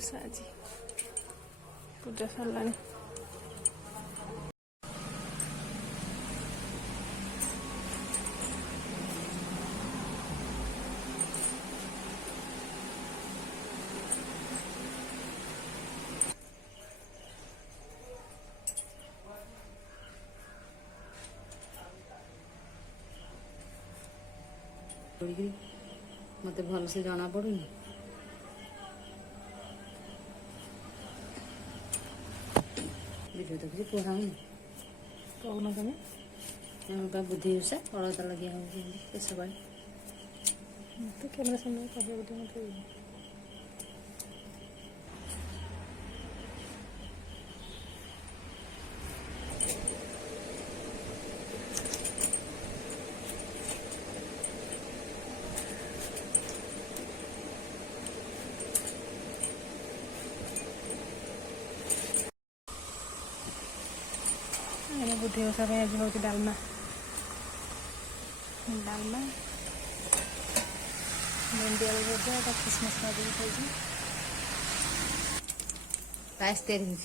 ओषा आज पूजा सरला मत भल से जना पड़ुनी वीडियो तो किसी पढ़ाऊनी कौन तुम बुद्धि उषा अलता लगे केस बाई तो कैमरा सामने कहे मत बुद्धि ओषा आज हूँ डालमा डालमा भेंडी आलू भजा किसमिस खाई पायस तैयारी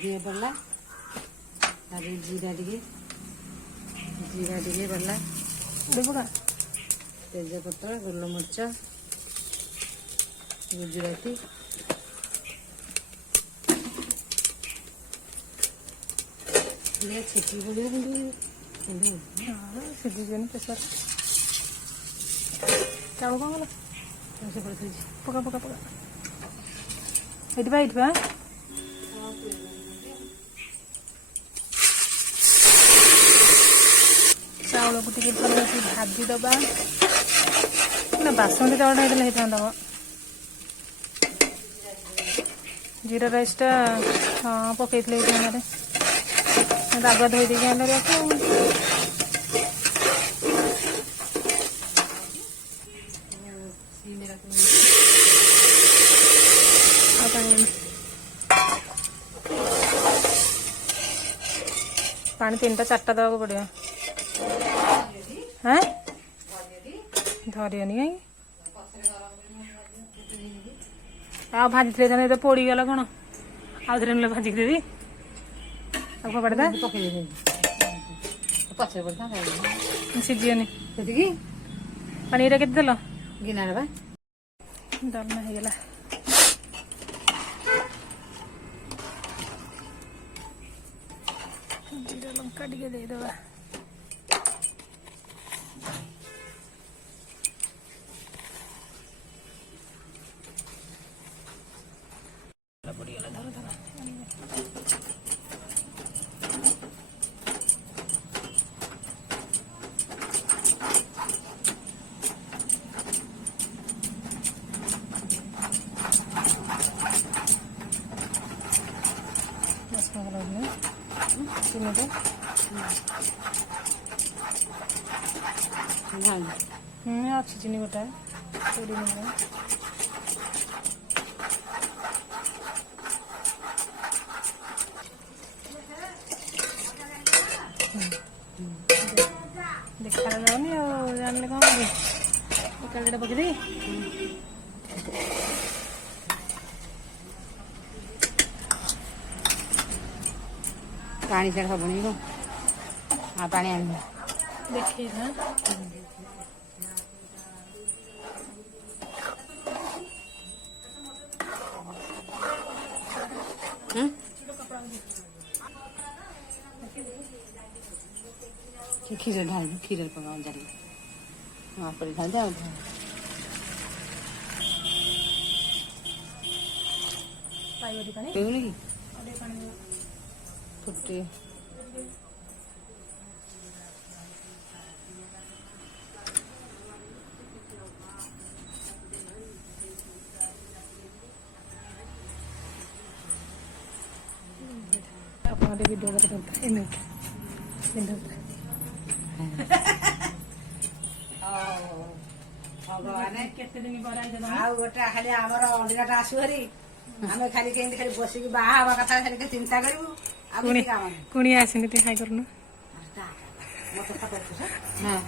घी पड़ा जीरा टे पड़ा देखा तेजपत्र गोलमरीच गुजराती छिटी सीझीन प्रेसर चाउल कौन गला पका पका पका ये चाउल को टे भाजी दबा ना बासमती चाउल होता जीरा राइस टा हाँ पकई राग धोई दे पानी 3टा 4टा देवा पड़े हाँ धरियनी कहीं आ भाजी थे पोड़ी गला कौन आउ थे ना भाजिक देवी पड़ा सीझीनी पानी के देल गिना डालमा होगला जीरा लंका टे देदेबा पड़गला धर अच्छी चीनी गोटा चोरी मिल देखा जाऊनी जान कौन पकड़ी पानी से हबनी हाँ पानी आन देखिए ना खीर ढाल खीर पकाओ जल्दी वहाँ पर ढाल जाओ फुटे अपना वीडियो गोटे खाली आमर अंडीराटा आसू भारी आम खाली केमती खाली बसिक बाहा हवा कथा खाली चिंता करू कुणी आसनी ते हाय करूँ हाँ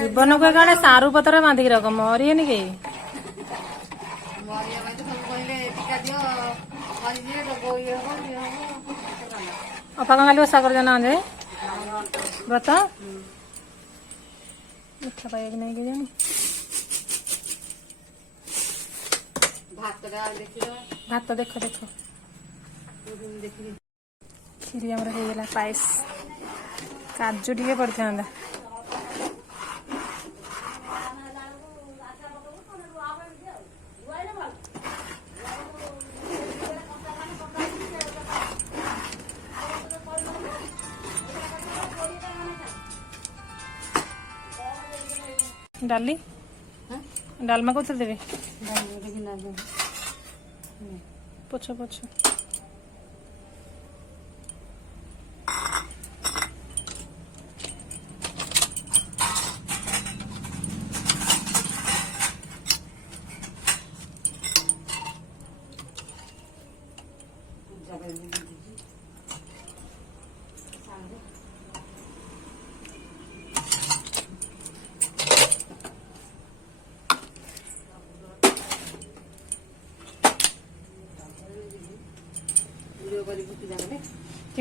ଜୀବନକୁ କାଳେ ସାରୁ ପତ୍ର ବାନ୍ଧିକି ରଖ ମରିବେନି କେହି। ଅପା କଣ କାଲି ଓଷା କରିଛ ନା ଯେ ବ୍ରତ ମିଠା ପାଇବାକୁ ନାଇଁ କେଜାଣି। ଭାତ ଦେଖ ଦେଖ କ୍ଷୀରି ଆମର ହେଇଗଲା ପାଏସ କାଜୁ ଟିକେ ପଡିଥାନ୍ତା। ଡାଲି ଡାଲମା କୋଉଥିରେ ଦେବେ ପଛ ପଛ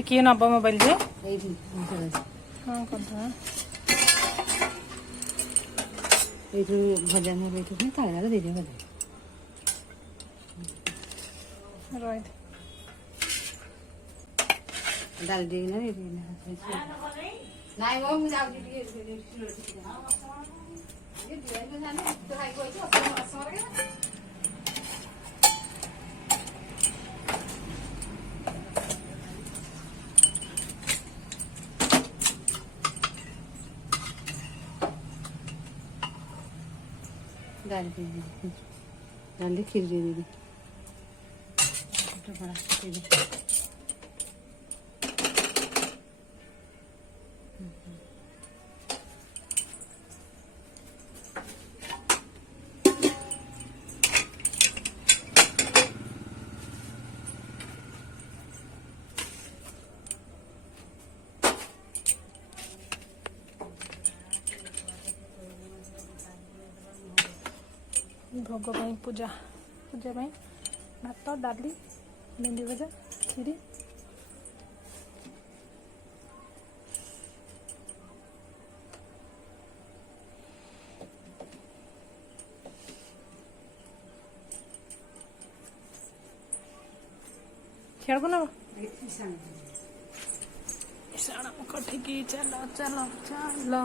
କିଏ ନବ ମୋବାଇଲ ଯେ ହଁ କରିଦେବା। ଏଇଠୁ ଭଜା ଏଇଠୁ ତାଳରେ ଦେଇଦିଅ ରହିଥା ଡାଲି ଦେଇକିନା ନାଇଁ ମୁଁ ଯାଉଛି ଟିକେ डाल खीर दे दीदी भोग पूजा पूजा भात डाली भेंडी भजा खीरी खेल को ना कठिकी चलो चलो चलो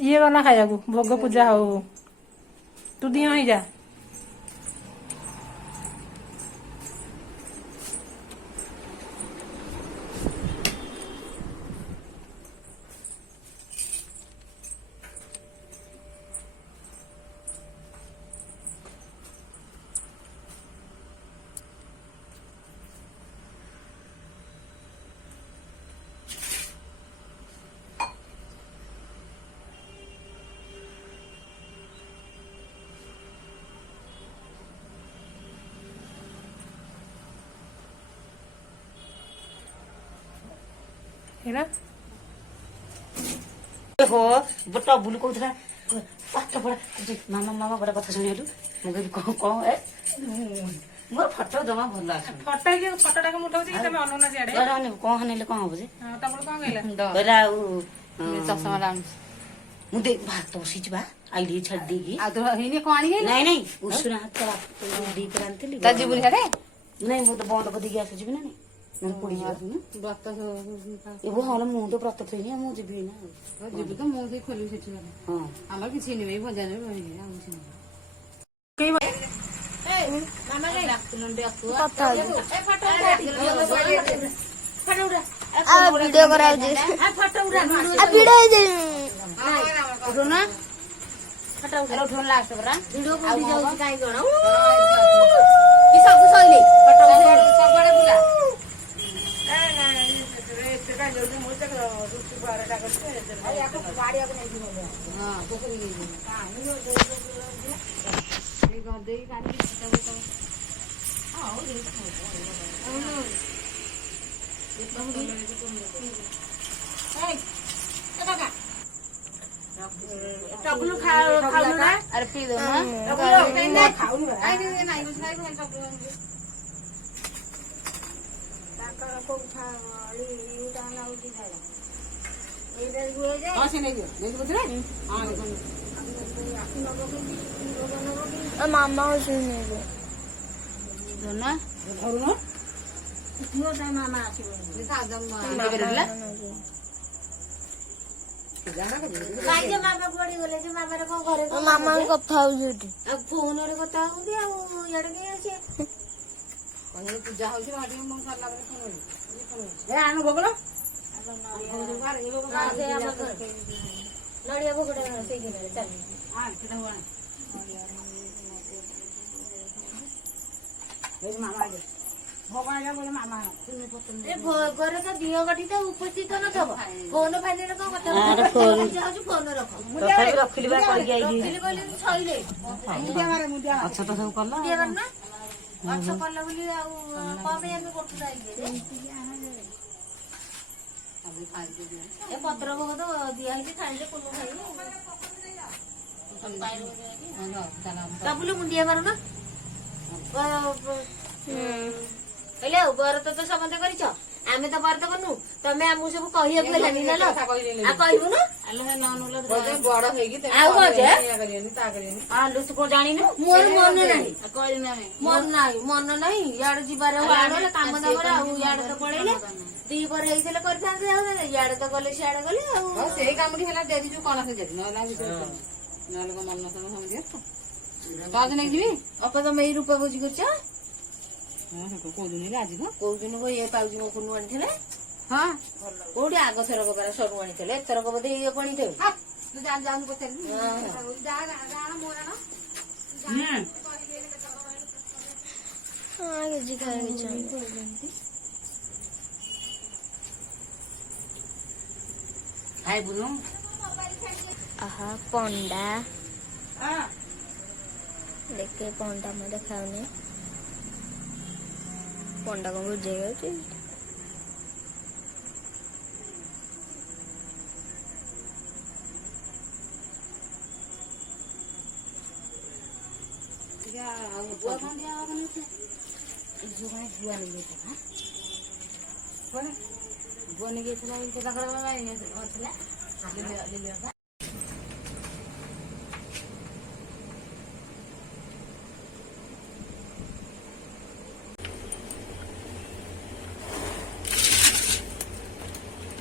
ये गला खाया भोग पूजा हो तू दिया ही जा हो बट बुलू कहूला पाठ पढ़ा मामा मामा गोटे कथा शुणु मुझे कौन कौन ए मोर फटो जमा भल फटा के फटाटा को मुठाउछि कि तमे अनुना सियाडे कौन हनेले कौन हबो जे तमर कोन कहला कहला चश्मा लाउनु ମୁଁ ଦେଇ ଭାତ ବସିଛି ବା ଆଇଲି ଛାଡି ଦେଇକି ଆଉ ତ ହେଇନି କଣ ଆଣିକି ନାଇଁ ନାଇଁ ଉଷୁନା ହାତ ଦେଇକି ଆଣିଥିଲି ତା ଯିବୁନି ସାଡେ ନାଇଁ ମୁଁ ତ ବନ୍ଦ କରିଦେଇକି ଆସିଯିବି ନା ନାଇଁ ନହେଲେ ପୋଡିଯିବ ବ୍ରତ ଏବେ ହଁ ମୁଁ ତ ବ୍ରତ ଥୋଇନି ମୁଁ ଯିବି ନା ଯିବୁ ତ ମୁଁ ସେଇ ଖୋଲିବି ସେଠି ଗଲେ ହଁ ଆମର କିଛି ନେବେ ବଜାରରେ ରହିନି ଆଉ କିଛି ନେବେ କେହି ଭିଡିଓ କରାଉଛି ଲାଷ୍ଟ ପରା ଭିଡିଓ କୋଉଠି ଯାଉଛି କାଇଁ କଣ ସବୁ ସଇଲେ ସବୁଆଡେ ବୁଲା ହଁ ପୋଖରୀ ଆରେ ପିଇ ଦଉନା ହଁ ସେ ନେଇଯିବ ନେଇଯିବ ମାମା ଶୁଣିବେ ଧରୁନ ମାମା କଥା ହଉଛି ଏଠି ଫୋନରେ କଥା ହଉନ୍ତି ଆଉ ଇଆଡେ କେହି ଅଛି ପୂଜା ହଉଛି ଆଣୁ ଭୋଗଲ ନଡିଆ ଭୋଗଟା ସେଇ କିନାରେ ଚାଲ ଭୋଗରେ ତ ଦିହ ଗଠି ତ ଉପସ୍ଥିତ ନଥିବ ଫୋନ ଫାଇନରେ କଣ କଥା ହଉଛି ଫୋନ ରଖ ତଥାପି ରଖିଲି ବା କରିକି ଆଇକି କହିଲେ ସଇଲେ ଅଛ ତ ସବୁ କଲ ନା ଅଛ କଲ ବୋଲି ଆଉ କଣ ପାଇଁ ଆମେ କରୁଛୁ ଏ ପତ୍ର ଭୋଗ ତ ଦିଆ ହେଇଛି ଖାଇଲେ କୋଲ ଖାଇଲେ ବାବୁଲ ମୁଣ୍ଡିଆ ମାରୁନ କହିଲେ ଆଉ ବ୍ରତ ତ ସମସ୍ତେ କରିଛ ଆମେ ତ ବ୍ରତ କରନୁ ତମେ ଆମକୁ ସବୁ କହିବାକୁ ହେଲାନି ନା ଆଉ କହିବୁ ନା ବଡ ହେଇକି ଆଉ କଣ ଯେ ଆଲୁ ତୁ କଣ ଜାଣିନୁ ମୋର ମନ ନାହିଁ ମନ ନାହିଁ ଇଆଡେ ଯିବାରେ ଇଆଡେ କାମ ଦାମରେ ଆଉ ଇଆଡେ ତ ପଳେଇଲେ ଦି ପରେ ହେଇଥିଲେ କରିଥାନ୍ତେ ଆଉ ଇଆଡେ ତ ଗଲେ ସିଆଡେ ଗଲେ ଆଉ ସେଇ କାମଟି ହେଲା ଡେରି ଯୋଉ କଣ ସେ ଯଦି ନହେଲେ ଆଉ କିଛି ନହେଲେ କଣ ମନ ତମ ସମୟ ତଜ ନେଇଯିବି ଅପା ତମେ ଏଇ ରୂପା ଭୋଜି କରିଛ କୋଉ ଦିନ ଆଜି କୋଉ ଦିନ ଇଏ ପାଉଜି ମୋ କୁନୁ ଆଣିଥିଲେ ହଁ କୋଉଠି ଆଗ ଥରକ ପରା ସରୁ ଆଣିଥିଲେ ଏଥରକ ବୋଧେ ଇଏ ଆଣିଥିବେ ଯାଉନୁ ପଚାରିବି କିଛି ଖାଇଛି ଖାଇବୁନୁ ଆହା ପଣ୍ଡା ଦେଖେ ପଣ୍ଡା ମୁଁ ଦେଖାଉନି ପଣ୍ଡା କଣ ବୁଝେଇ ଯାଉଛି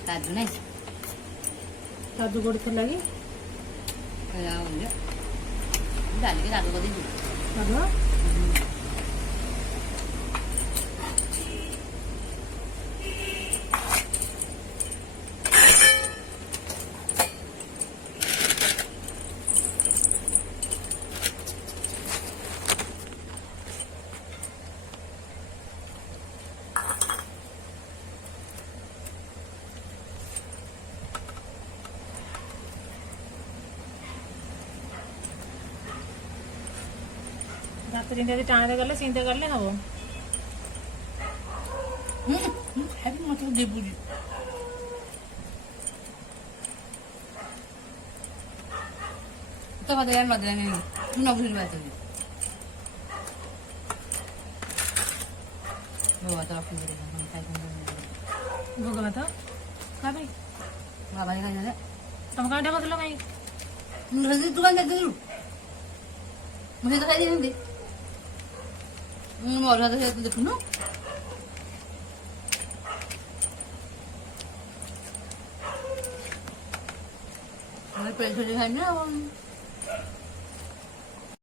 କାଜୁ ନାଇଁ କାଜୁ କୋଉଠି ଥିଲା କି ଡାଲିକି ରାଗ କରିଦେଇଛୁ କାଜୁ ରାତିରେ ଯଦି ଟାଣରେ ଗଲେ ସିନ୍ଦେ ଗଲେ ହବ ମତେ ଦେବୁଛି ତ ମତେ ନଦେଲାନି ତୁ ନ ବୁଝିଲି ବାତ ଭୋଗ ଭାତ କା ପାଇଁ ବାବା ଖାଇଦେଲେ ତମେ କାଇଁ ଡାକୁଥିଲ କାଇଁ ତୁ କାଇଁ ଦେଖିଲୁ ମୁଁ ସେତ ଖାଇଦେଇଛନ୍ତି ମୋର ହାତ ସେ ଦେଖୁନୁ ମୁଁ ପେଟ ଖାଇନି ଆଉ